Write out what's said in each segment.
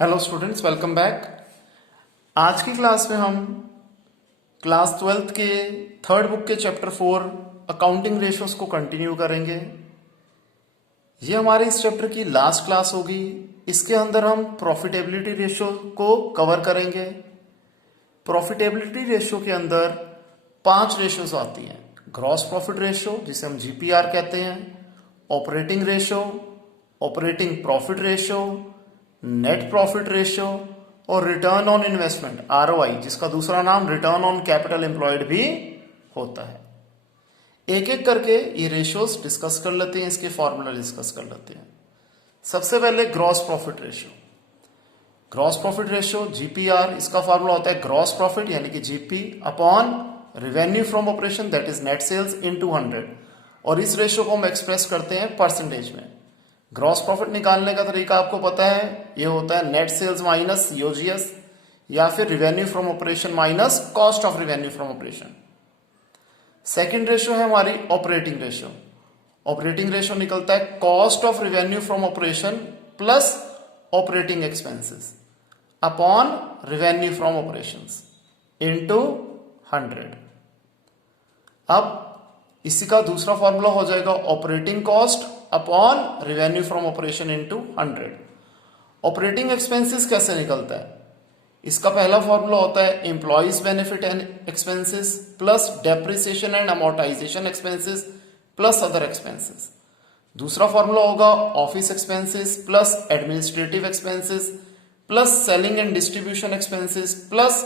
Hello students, welcome back. आज की class में हम क्लास 12th के थर्ड बुक के चैप्टर 4 अकाउंटिंग रेशियोज को कंटिन्यू करेंगे। ये हमारे इस चैप्टर की लास्ट क्लास होगी। इसके अंदर हम प्रॉफिटेबिलिटी रेशियो को कवर करेंगे। प्रॉफिटेबिलिटी रेशियो के अंदर 5 रेशियोज आती हैं। ग्रॉस प्रॉफिट रेशियो जिसे हम जीपीआर कहते हैं, operating ratio, operating profit ratio, net profit ratio और रिटर्न ऑन इन्वेस्टमेंट आरओआई, जिसका दूसरा नाम रिटर्न ऑन कैपिटल एम्प्लॉयड भी होता है। एक एक करके ये रेशियोज डिस्कस कर लेते हैं, इसके फॉर्मूला डिस्कस कर लेते हैं। सबसे पहले gross profit ratio. Gross profit ratio GPR, इसका फॉर्मूला होता है ग्रॉस प्रॉफिट यानी कि GP upon revenue from operation that is net sales into 100, और इस रेशियो को हम एक्सप्रेस करते हैं परसेंटेज में। ग्रॉस प्रॉफिट निकालने का तरीका आपको पता है, ये होता है नेट सेल्स माइनस सीओजीएस या फिर revenue from operation minus cost of revenue from operation. Second ratio है हमारी ऑपरेटिंग रेशियो। ऑपरेटिंग रेशियो निकलता है cost of revenue from operation plus operating expenses upon revenue from operations into 100। अब इसी का दूसरा फॉर्मूला हो जाएगा operating cost upon revenue from operation into 100। Operating expenses कैसे निकलता है? इसका पहला फॉर्मूला होता है employees benefit and expenses plus depreciation and amortisation expenses plus other expenses. दूसरा फॉर्मूला होगा office expenses plus administrative expenses plus selling and distribution expenses plus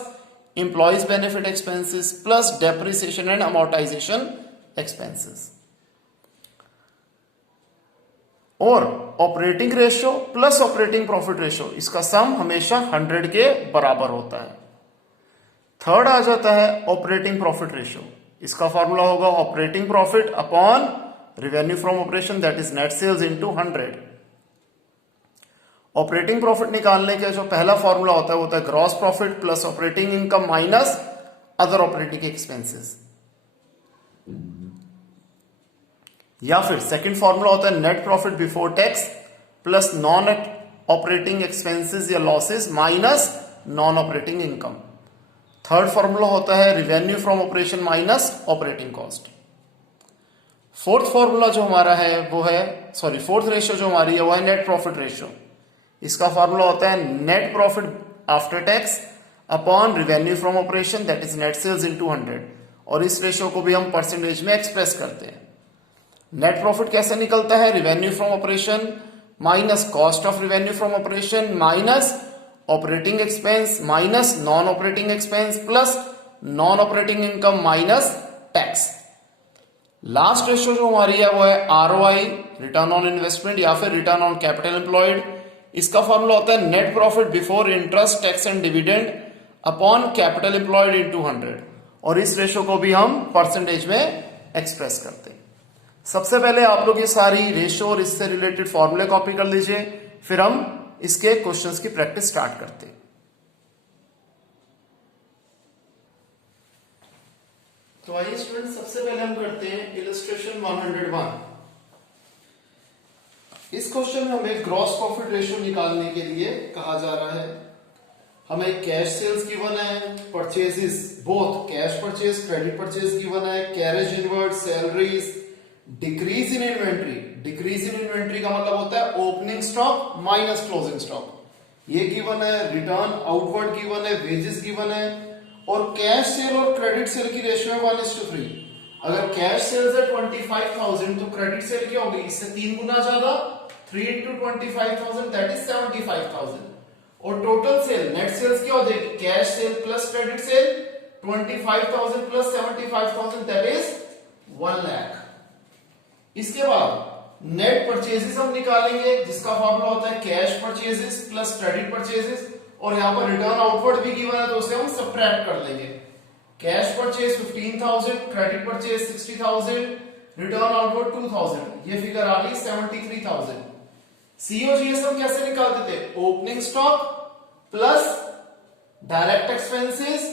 employees benefit expenses plus depreciation and amortisation expenses. और operating ratio plus operating profit ratio, इसका sum हमेशा 100 के बराबर होता है। Third आ जाता है ऑपरेटिंग प्रॉफिट रेशियो। इसका फॉर्मूला होगा operating profit upon revenue from operation that is net sales into 100। Operating profit निकालने का जो पहला फॉर्मूला होता है वो होता है gross profit plus operating income minus other operating expenses, या फिर सेकंड फॉर्मूला होता है net profit before tax plus non operating expenses या losses minus non operating income. Third formula होता है revenue from operation minus operating cost. Fourth formula जो हमारा है वो है फोर्थ रेशियो जो हमारी है वो है नेट प्रॉफिट रेशियो। इसका फॉर्मूला होता है net profit after tax upon revenue from operation that is net sales into 100, और इस रेशियो को भी हम परसेंटेज में एक्सप्रेस करते हैं। नेट प्रॉफिट कैसे निकलता है? Revenue from operation minus cost of revenue from operation minus operating expense minus non operating expense plus non operating income minus tax. Last ratio जो हमारी है वो है आरओआई, रिटर्न ऑन इन्वेस्टमेंट या फिर रिटर्न ऑन कैपिटल एम्प्लॉयड। इसका formula होता है net profit before interest tax and dividend upon capital employed into 100, और इस रेशियो को भी हम परसेंटेज में एक्सप्रेस करते हैं। सबसे पहले आप लोग ये सारी रेशियो और इससे रिलेटेड फॉर्मूले कॉपी कर लीजिए, फिर हम इसके क्वेश्चंस की प्रैक्टिस स्टार्ट करते हैं। तो आइए स्टूडेंट, सबसे पहले हम करते हैं इलस्ट्रेशन 101। इस क्वेश्चन में हमें ग्रॉस प्रॉफिट रेशियो निकालने के लिए कहा जा रहा है। हमें कैश सेल्स गिवन है, purchases both cash purchase credit purchase given है, carriage inward, salaries, decrease in inventory. Decrease in inventory का मतलब होता है opening stock minus closing stock, ये गिवन है। रिटर्न आउटवर्ड गिवन है, वेजेस गिवन है, और कैश सेल और क्रेडिट सेल की रेशियो है 1:3। अगर कैश सेल्स है 25,000 तो क्रेडिट सेल क्या होगी? इससे 3 गुना ज्यादा, 3 into 25,000 दैट इज 75,000। और टोटल सेल नेट सेल्स क्या हो जाएगी? Cash cell plus credit sale 25,000 plus 75,000 that is 1 lakh. इसके बाद नेट परचेजेस हम निकालेंगे, जिसका फॉर्मूला होता है cash purchases plus credit purchases, और यहां पर रिटर्न आउटवर्ड भी गिवन है तो उसे हम सब्ट्रैक्ट कर लेंगे। Cash purchase 15,000, credit purchase 60,000, return outward 2,000, ये फिगर आ गई 73,000। सीओजीएस हम कैसे निकालते थे? Opening stock plus direct expenses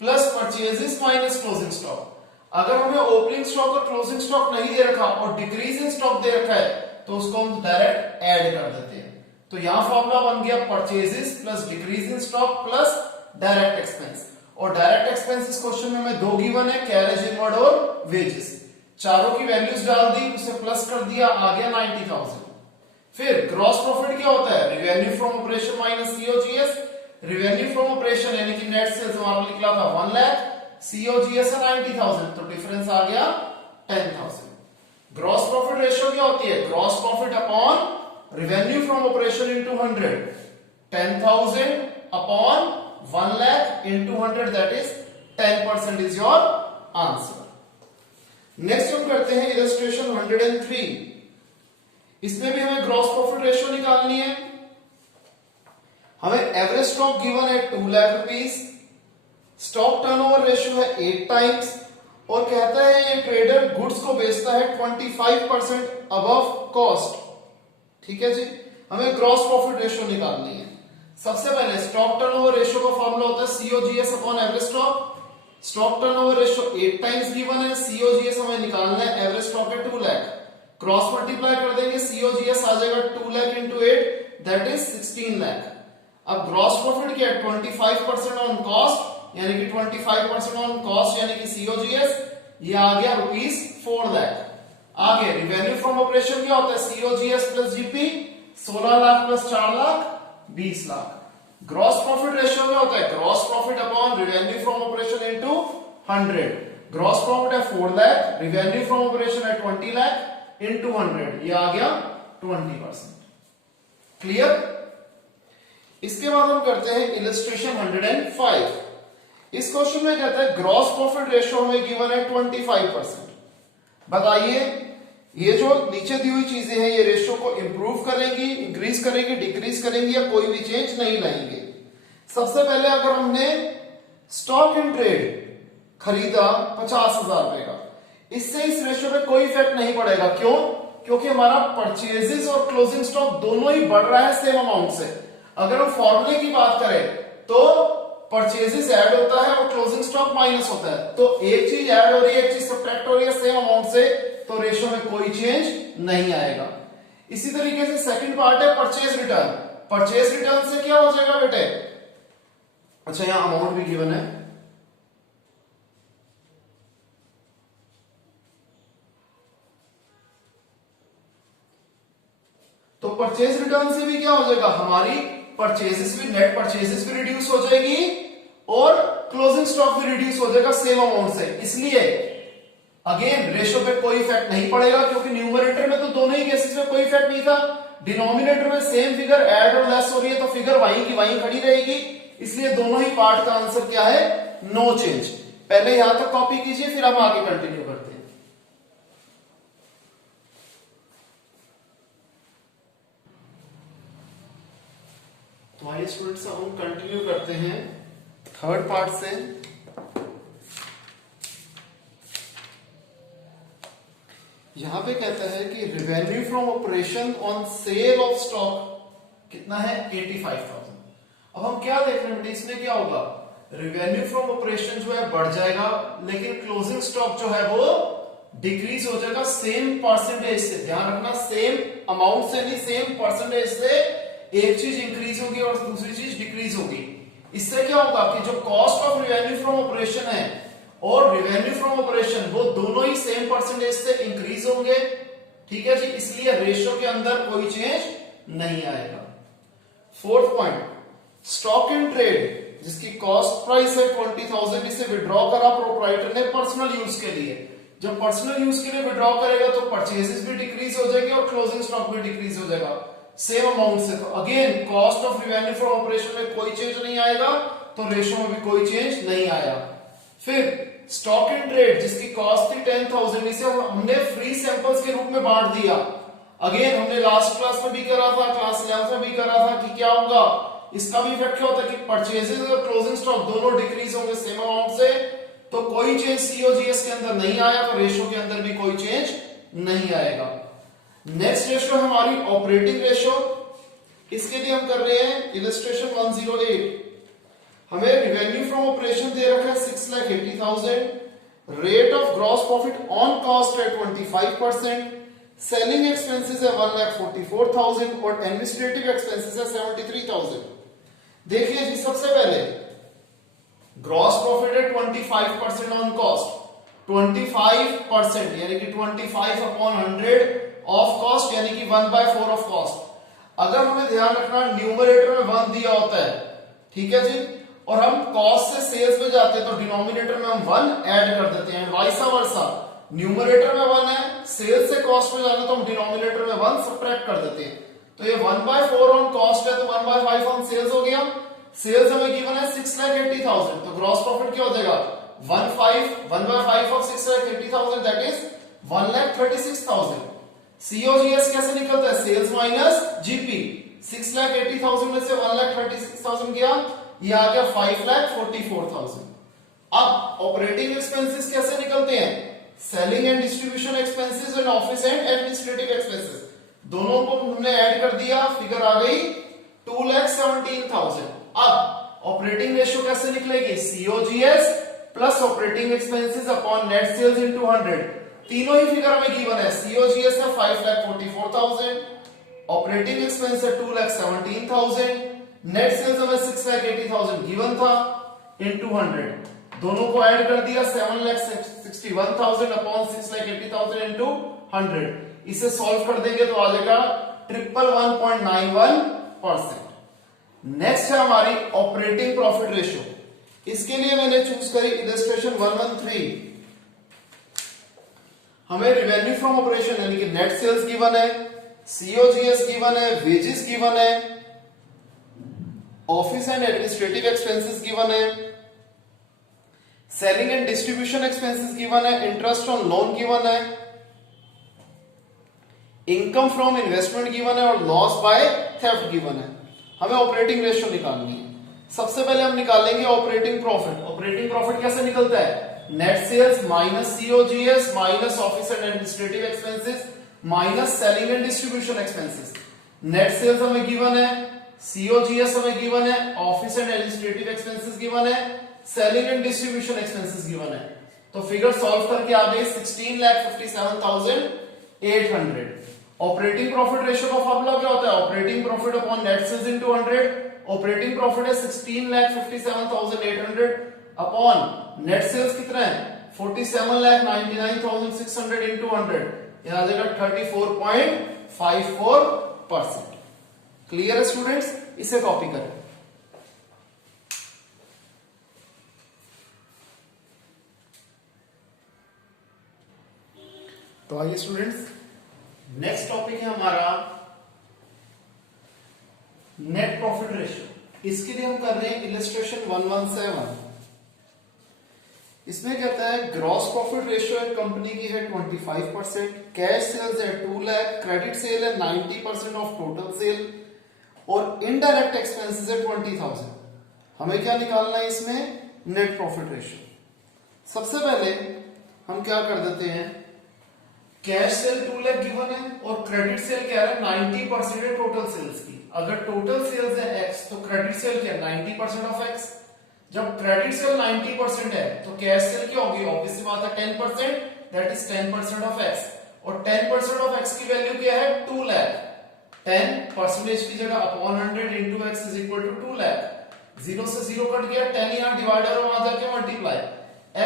plus purchases minus closing stock. अगर हमें ओपनिंग स्टॉक और क्लोजिंग स्टॉक नहीं दे रखा और डिक्रीज इन स्टॉक दे रखा है तो उसको हम डायरेक्ट ऐड कर देते हैं। तो यहां फॉर्मूला बन गया purchases plus decrease in stock plus direct expense. और डायरेक्ट एक्सपेंस इस क्वेश्चन में हमें दो गिवन है, कैरेज इनवर्ड और वेजेस। चारों की वैल्यूज डाल दी, उसे प्लस कर दिया, आ गया 90,000। फिर ग्रॉस प्रॉफिट क्या होता है? Revenue from operation minus COGS. Revenue from operation यानी कि नेट सेल्स वहां पर निकला था 1 लाख, सीओजीएस है 90,000, तो डिफरेंस आ गया 10,000। ग्रॉस प्रॉफिट रेशियो क्या होती है? Gross profit upon revenue from operation into 100, 10,000 upon 1 lakh into 100, that is 10% is your answer. Next हम करते हैं इलस्ट्रेशन 103। इसमें भी हमें ग्रॉस प्रॉफिट रेशियो निकालनी है। हमें एवरेज स्टॉक गिवन है 2 lakh rupees, stock turnover ratio है 8 टाइम्स, और कहता है ये ट्रेडर गुड्स को बेचता है 25% अबव कॉस्ट। ठीक है जी, हमें ग्रॉस प्रॉफिट रेशियो निकालनी है। सबसे पहले स्टॉक टर्नओवर रेशियो का फॉर्मूला होता है COGS upon average stock. Stock turnover ratio 8 times given है, सीओजीएस हमें निकालना है, एवरेज स्टॉक है 2 लाख, क्रॉस मल्टीप्लाई कर देंगे, सीओजीएस आ जाएगा 2 lakh into 8, that is 16 lakh. अब ग्रॉस प्रॉफिट क्या है? 25% ऑन कॉस्ट, यानी कि 25% ऑन कॉस्ट यानी कि सीओजीएस, ये आ गया रुपीस 4 लाख। आगे रिवेन्यू फ्रॉम ऑपरेशन क्या होता है? COGS plus GP, 16 lakh plus 4 lakh 20 lakh. Gross profit ratio क्या होता है? Gross profit upon revenue from operation into 100। Gross profit है 4 लाख, रेवेन्यू फ्रॉम ऑपरेशन है 20 लाख इनटू 100, ये आ गया 20%। क्लियर? इसके बाद हम करते हैं इलस्ट्रेशन 105। इस क्वेश्चन में कहता है ग्रॉस प्रॉफिट रेशियो में गिवन है 25%। बताइए ये जो नीचे दी हुई चीजें हैं ये रेशियो को इंप्रूव करेंगी, इंक्रीज करेंगी, डिक्रीज करेंगी, या कोई भी चेंज नहीं लाएंगे। सबसे पहले अगर हमने स्टॉक इन ट्रेड खरीदा 50,000 रुपए का, इससे इस रेशियो पे कोई इफेक्ट नहीं पड़ेगा। क्यों? क्योंकि हमारा परचेजेस और क्लोजिंग स्टॉक दोनों ही बढ़ रहा है सेम अमाउंट से। अगर हम फॉर्मूले की बात करें तो परचेजेस ऐड होता है और क्लोजिंग स्टॉक माइनस होता है, तो एक चीज ऐड हो रही है, एक चीज सब्ट्रैक्ट हो रही है सेम अमाउंट से, तो रेशियो में कोई चेंज नहीं आएगा। इसी तरीके से सेकंड पार्ट है परचेज रिटर्न। परचेज रिटर्न से क्या हो जाएगा बेटे? अच्छा यहां अमाउंट भी गिवन है, तो परचेज रिटर्न से भी क्या हो जाएगा? हमारी परचेजेस भी, नेट परचेजेस भी रिड्यूस हो जाएगी और क्लोजिंग स्टॉक भी रिड्यूस हो जाएगा सेम अमाउंट से। इसलिए अगेन रेशियो पे कोई इफेक्ट नहीं पड़ेगा, क्योंकि न्यूमरेटर में तो दोनों ही केसेस में कोई इफेक्ट नहीं था। डिनोमिनेटर में सेम फिगर ऐड और लेस हो रही है, तो फिगर वहीं की वहीं खड़ी रहेगी। इसलिए दोनों ही पार्ट का आंसर क्या है? No change. पहले यहां तक कॉपी कीजिए, फिर हम आगे कंटिन्यू करते हैं। तो आइए स्टूडेंट्स हम कंटिन्यू करते हैं थर्ड पार्ट से। यहां पे कहता है कि revenue from operation on sale of stock कितना है? 85,000। अब हम क्या देख रहे हैं इसमें क्या होगा? रेवेन्यू फ्रॉम ऑपरेशन जो है बढ़ जाएगा, लेकिन क्लोजिंग स्टॉक जो है वो डिक्रीज हो जाएगा सेम परसेंटेज से। ध्यान रखना, सेम अमाउंट से नहीं, सेम परसेंटेज से एक चीज इंक्रीज होगी और दूसरी चीज डिक्रीज होगी। इससे क्या होगा कि जो cost of revenue from operation है और रेवेन्यू फ्रॉम ऑपरेशन वो दोनों ही सेम परसेंटेज से इंक्रीज होंगे। ठीक है जी, इसलिए रेशियो के अंदर कोई चेंज नहीं आएगा। Fourth point, stock in trade जिसकी कॉस्ट प्राइस है 20,000, इसे विड्रॉ करा प्रोप्राइटर ने पर्सनल यूज के लिए। जब पर्सनल यूज के लिए विड्रॉ करेगा तो परचेजेस भी डिक्रीज हो जाएगी और क्लोजिंग स्टॉक भी डिक्रीज हो जाएगा सेम अमाउंट से। तो again cost of revenue from operation में कोई चेंज नहीं आएगा, तो रेशियो में भी कोई चेंज नहीं आया। फिर स्टॉक इन ट्रेड जिसकी कॉस्ट थी 10,000, इसे हमने फ्री सैंपल्स के रूप में बांट दिया। अगेन हमने लास्ट क्लास में भी करा था, क्लास 11 में भी करा था कि क्या होगा, इसका भी इफेक्ट क्या होता है कि परचेजेस और क्लोजिंग स्टॉक दोनों डिक्रीज होंगे सेम अमाउंट से, तो कोई चेंज सीओजीएस के अंदर नहीं आया, तो रेशियो के अंदर भी कोई चेंज नहीं आएगा। नेक्स्ट रेशियो हमारी ऑपरेटिंग रेशियो। इसके लिए हम कर रहे हैं इलस्ट्रेशन 108। हमें रेवेन्यू फ्रॉम ऑपरेशन दे रखा है 6,80,000, rate of gross profit on cost है 25%, सेलिंग एक्सपेंसेस है 1,44,000 और एडमिनिस्ट्रेटिव एक्सपेंसेस है 73,000। देखिए जी, सबसे पहले ग्रॉस प्रॉफिट है 25% ऑन कॉस्ट, 25% यानी कि 25 अपॉन 100 ऑफ कॉस्ट यानी कि 1/4 ऑफ कॉस्ट। अगर हमें ध्यान रखना न्यूमरेटर में 1 दिया होता है, ठीक है जी, और हम कॉस्ट से सेल्स में जाते हैं तो डिनोमिनेटर में हम 1 ऐड कर देते हैं, वाइसा वर्सा। न्यूमरेटर में 1 है, सेल्स से कॉस्ट में जाना तो हम डिनोमिनेटर में 1 सब्ट्रैक्ट कर देते हैं। तो ये 1/4 ऑन कॉस्ट है तो 1/5 ऑन सेल्स हो गया। सेल्स हमें गिवन है 6,80,000, तो ग्रॉस प्रॉफिट क्या हो जाएगा 1/5 ऑफ 6,80,000 दैट इज 1,36,000। सीओजीएस कैसे निकलता है, सेल्स माइनस जीपी। 6,80,000 में से 1,36,000 गया, ये आ गया 5,44,000। अब ऑपरेटिंग एक्सपेंसेस कैसे निकलते हैं, selling and distribution expenses and office and administrative expenses, दोनों को हमने ऐड कर दिया, फिगर आ गई 2,17,000। अब ऑपरेटिंग रेशियो कैसे निकलेगी, COGS plus operating expenses upon net sales into 100। तीनों ही फिगर हमें गिवन है, सीओजीएस है 5,44,000, ऑपरेटिंग एक्सपेंस है 2,17,000, नेट सेल्स हमें 6,80,000 गिवन था इनटू 100, दोनों को ऐड कर दिया 7,61,000 अपॉन 6,80,000 इनटू 100। इसे सॉल्व कर देंगे तो आ जाएगा 111.91%। नेक्स्ट है हमारी ऑपरेटिंग प्रॉफिट रेशियो। इसके लिए मैंने चूज करी इलस्ट्रेशन 113। हमें रेवेन्यू फ्रॉम ऑपरेशन यानी कि नेट सेल्स गिवन है, सीओजीएस गिवन है, वेजेस गिवन है, office and administrative expenses given है, selling and distribution expenses given है, इंटरेस्ट ऑन लोन गिवन है, इनकम फ्रॉम इन्वेस्टमेंट गिवन है और लॉस बाय थेफ्ट गिवन है। हमें ऑपरेटिंग रेशियो निकालनी है। सबसे पहले हम निकालेंगे ऑपरेटिंग प्रॉफिट। ऑपरेटिंग प्रॉफिट कैसे निकलता है, net sales minus COGS minus office and administrative expenses minus selling and distribution expenses. Net sales हमें गिवन है, सीओजीएस हमें गिवन है, office and administrative expenses given है, selling and distribution expenses given है। तो फिगर सॉल्व करके आ गई 16,57,800। ऑपरेटिंग प्रॉफिट रेशियो का फॉर्मूला क्या होता है, operating profit upon net sales into 100। Operating profit है 16,57,800 अपॉन नेट सेल्स कितना है 47,99,600 इनटू 100, यह आ जाएगा 34.54%। क्लियर है स्टूडेंट्स, इसे कॉपी करें। तो आइए स्टूडेंट्स, नेक्स्ट टॉपिक है हमारा नेट प्रॉफिट रेशियो। इसके लिए हम कर रहे हैं इलस्ट्रेशन 117। इसमें कहता है ग्रॉस प्रॉफिट रेशियो कंपनी की है 25%, कैश सेल्स है 2 लाख, क्रेडिट सेल है 90% ऑफ टोटल सेल और इनडायरेक्ट एक्सपेंसेस है 20,000। हमें क्या निकालना है इसमें, नेट प्रॉफिट रेशियो। सबसे पहले हम क्या कर देते हैं, कैश सेल 2 लाख गिवन है और क्रेडिट सेल क्या है 90% है टोटल सेल्स की। अगर टोटल सेल्स है x तो क्रेडिट सेल क्या है 90% ऑफ x। जब क्रेडिट सेल 90% है तो कैश सेल क्या होगी, ऑब्वियसली बात है 10%, दैट इज 10% ऑफ x और 10% ऑफ x की वैल्यू क्या है 2 लाख। 10 परसेंटेज की जगह upon 100 into x is equal to 2 lakh. 0 से 0 कट गया, 10 यहां डिवाइडर और वहां जाके मल्टीप्लाई,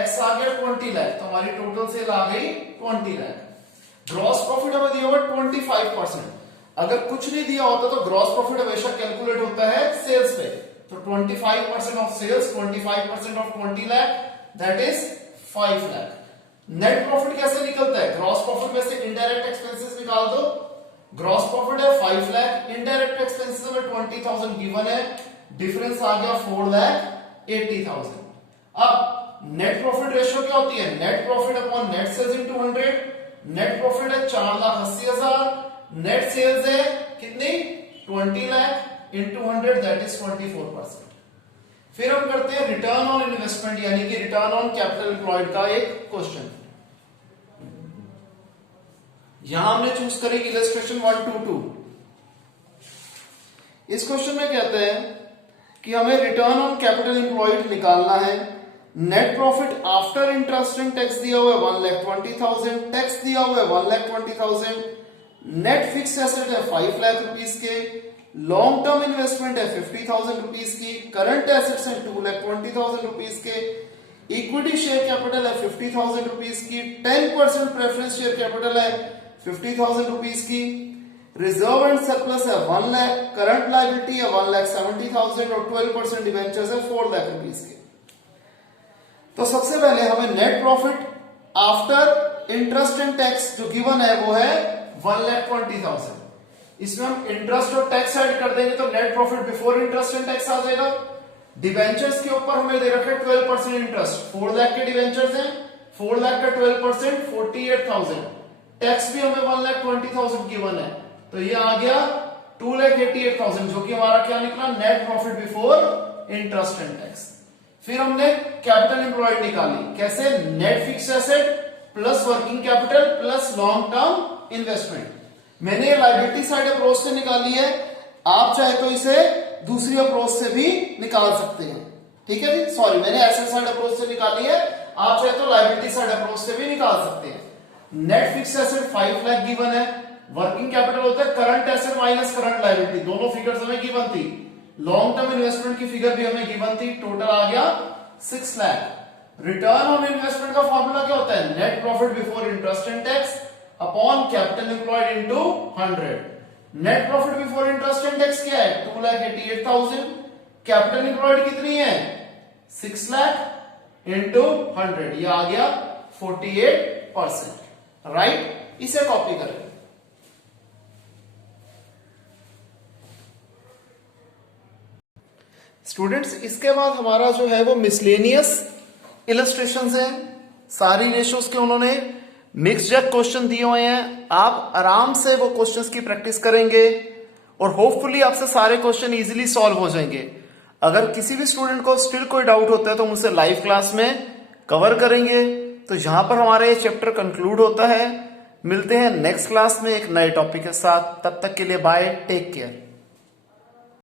x आ गया 20 लाख, तो हमारी टोटल सेल आ गई 20 लाख। ग्रॉस प्रॉफिट हमें दिया हुआ 25%। अगर कुछ नहीं दिया होता तो ग्रॉस प्रॉफिट हमेशा कैलकुलेट होता है सेल्स पे, तो 25% of sales 25% of 20 lakh that is 5 lakh. Net profit कैसे निकलता है, ग्रॉस प्रॉफिट में से इनडायरेक्ट एक्सपेंसेस निकाल दो। ग्रॉस प्रॉफिट है 5 लाख, इनडायरेक्ट एक्सपेंसेस में 20,000 गिवन है, डिफरेंस आ गया 4,80,000। अब नेट प्रॉफिट रेशियो क्या होती है, net profit upon net sales into 100। Net profit है 4,80,000, नेट सेल्स है कितनी 20 लाख इनटू 100 दैट इज 24%। फिर हम करते हैं रिटर्न ऑन इन्वेस्टमेंट यानी कि रिटर्न ऑन कैपिटल एम्प्लॉयड का एक क्वेश्चन। यहां हमने चूज करी इलस्ट्रेशन 122। इस क्वेश्चन में कहते हैं कि हमें रिटर्न ऑन कैपिटल एम्प्लॉयड निकालना है। Net profit after interest and tax दिया हुआ है 1,20,000, टैक्स दिया हुआ है 1,20,000, नेट फिक्स एसेट है 5 लाख रुपीस के, लॉन्ग टर्म इन्वेस्टमेंट है 50,000 रुपीस की, करंट एसेट्स है 2,20,000 रुपीस के, इक्विटी शेयर कैपिटल है 50,000 रुपीस की, 10% प्रेफरेंस शेयर कैपिटल है 50,000 रुपीस की, रिजर्व एंड सरप्लस है 1 लाख, करंट लायबिलिटी है 1,70,000 और 12% डिवेंचर्स है 4 लाख रुपीस के। तो सबसे पहले हमें net profit after interest and tax जो गिवन है वो है 1,20,000। इसमें हम इंटरेस्ट और टैक्स ऐड कर देंगे तो net profit before interest and tax आ जाएगा। डिवेंचर्स के ऊपर हमें दे रखा है 12% इंटरेस्ट, 4 लाख के डिवेंचर्स हैं, 4 लाख का 12% 48,000, टैक्स भी हमें 1,20,000 गिवन है, तो ये आ गया 2,88,000 जो कि हमारा क्या निकला net profit before interest and tax. फिर हमने कैपिटल एम्प्लॉयड निकाली, कैसे? Net fix asset plus working capital plus long term investment. मैंने ये लायबिलिटी साइड अप्रोच से निकाली है, आप चाहे तो इसे दूसरी अप्रोच से भी निकाल सकते हैं, ठीक है जी। सॉरी, मैंने एसेट साइड अप्रोच से निकाली है, आप चाहे तो लायबिलिटी साइड अप्रोच से भी निकाल सकते हैं। Net fix asset 5 lakh given है, वर्किंग कैपिटल होता है current asset minus current liability, दोनों फिगर्स हमें गिवन थी, लॉन्ग टर्म इन्वेस्टमेंट की फिगर भी हमें गिवन थी, टोटल आ गया 6 लाख। रिटर्न ऑन इन्वेस्टमेंट का फॉर्मूला क्या होता है? Net profit before interest and tax upon capital employed into 100। Net profit before interest and tax क्या है? 2,88,000। कैपिटल एम्प्लॉयड कितनी है? 6 लाख इनटू 100, ये आ गया 48%, राइट। इसे कॉपी करें। स्टूडेंट्स, इसके बाद हमारा जो है वो मिसलेनियस इलस्ट्रेशंस हैं, सारी रेशियोज के उन्होंने मिक्स जैक क्वेश्चन दिए हुए हैं। आप आराम से वो क्वेश्चंस की प्रैक्टिस करेंगे और होपफुली आपसे सारे क्वेश्चन इजीली सॉल्व हो जाएंगे। अगर किसी भी स्टूडेंट को स्टिल कोई डाउट होता है तो मुझसे लाइव क्लास में कवर करेंगे। तो यहां पर हमारा ये चैप्टर कंक्लूड होता है। मिलते हैं नेक्स्ट क्लास में एक नए टॉपिक के साथ, तब तक के लिए बाय, टेक केयर।